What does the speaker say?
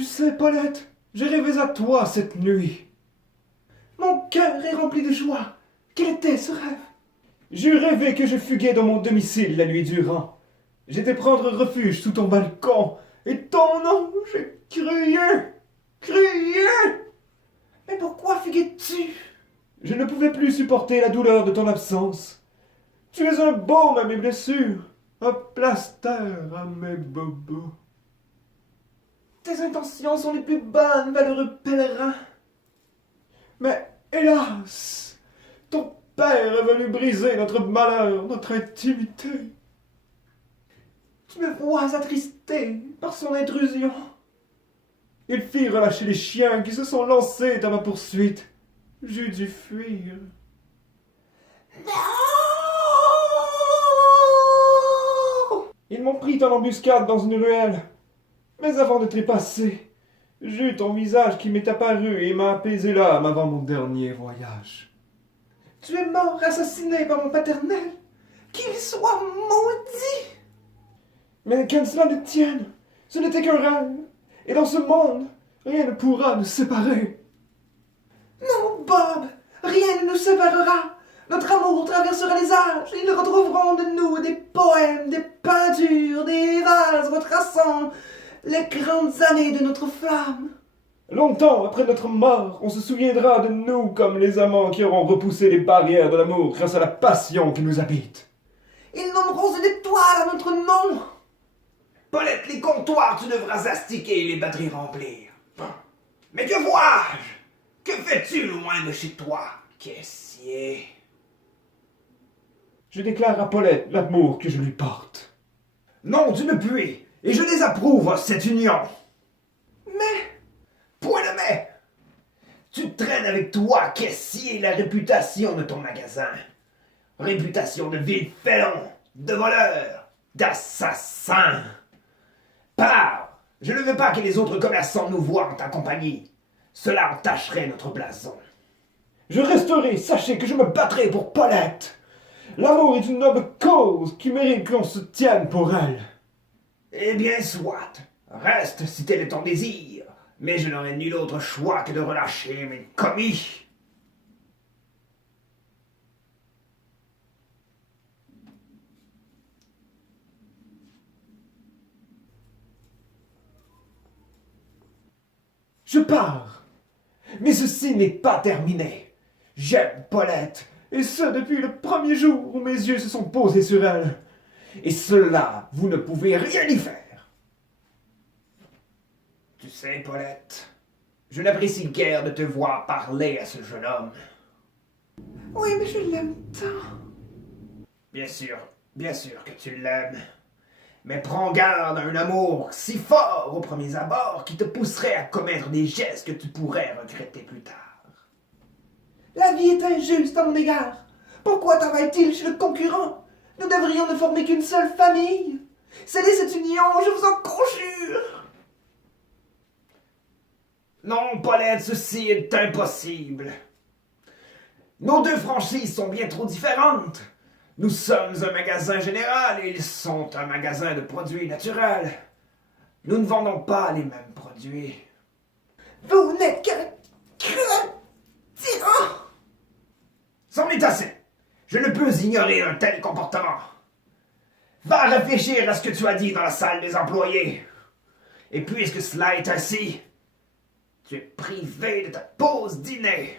Tu sais, Paulette, j'ai rêvé à toi cette nuit. Mon cœur est rempli de joie. Quel était ce rêve? J'ai rêvé que je fuguais dans mon domicile la nuit durant. J'étais prendre refuge sous ton balcon, et ton nom, j'ai crié. Mais pourquoi fuguais-tu? Je ne pouvais plus supporter la douleur de ton absence. Tu es un baume à mes blessures, un plaster à mes bobos. Tes intentions sont les plus bonnes, valeureux pèlerin. Mais hélas, ton père est venu briser notre malheur, notre intimité. Tu me vois attristé par son intrusion. Il fit relâcher les chiens qui se sont lancés à ma poursuite. J'ai dû fuir. Non! Ils m'ont pris en embuscade dans une ruelle. Mais avant de trépasser, j'eus ton visage qui m'est apparu et m'a apaisé l'âme avant mon dernier voyage. Tu es mort assassiné par mon paternel. Qu'il soit maudit! Mais qu'à cela ne tienne, ce n'était qu'un rêve. Et dans ce monde, rien ne pourra nous séparer. Non, Bob, rien ne nous séparera. Notre amour traversera les âges. Ils retrouveront de nous des poèmes, des peintures, des vases retraçant les grandes années de notre flamme. Longtemps après notre mort, on se souviendra de nous comme les amants qui auront repoussé les barrières de l'amour grâce à la passion qui nous habite. Ils nommeront une étoile à notre nom. Paulette, les comptoirs, tu devras astiquer et les batteries remplir. Mais que vois-je? Que fais-tu loin de chez toi, caissier? Je déclare à Paulette l'amour que je lui porte. Non, tu me puis, et je désapprouve cette union. Mais, Point de mais! Tu traînes avec toi, caissier, la réputation de ton magasin. Réputation de vil félon, de voleur, d'assassin. Pars! Je ne veux pas que les autres commerçants nous voient en ta compagnie. Cela entacherait notre blason. je resterai, sachez que je me battrai pour Paulette. L'amour est une noble cause qui mérite qu'on se tienne pour elle. Eh bien, soit. Reste si tel est ton désir. Mais je n'aurai nul autre choix que de relâcher mes commis. Je pars. Mais ceci n'est pas terminé. J'aime Paulette, et ce depuis le premier jour où mes yeux se sont posés sur elle. Et cela, vous ne pouvez rien y faire. Tu sais, Paulette, je n'apprécie guère de te voir parler à ce jeune homme. Oui, mais je l'aime tant. Bien sûr que tu l'aimes. Mais prends garde à un amour si fort au premier abord qui te pousserait à commettre des gestes que tu pourrais regretter plus tard. La vie est injuste à mon égard. Pourquoi travaille-t-il chez le concurrent? Nous devrions ne former qu'une seule famille. Scellez cette union, je vous en conjure. Non, Paulette, ceci est impossible. Nos deux franchises sont bien trop différentes. Nous sommes un magasin général et ils sont un magasin de produits naturels. Nous ne vendons pas les mêmes produits. Vous n'êtes qu'un tyran. C'en est assez. Je ne peux ignorer un tel comportement. Va réfléchir à ce que tu as dit dans la salle des employés. Et puisque cela est ainsi, tu es privé de ta pause dîner.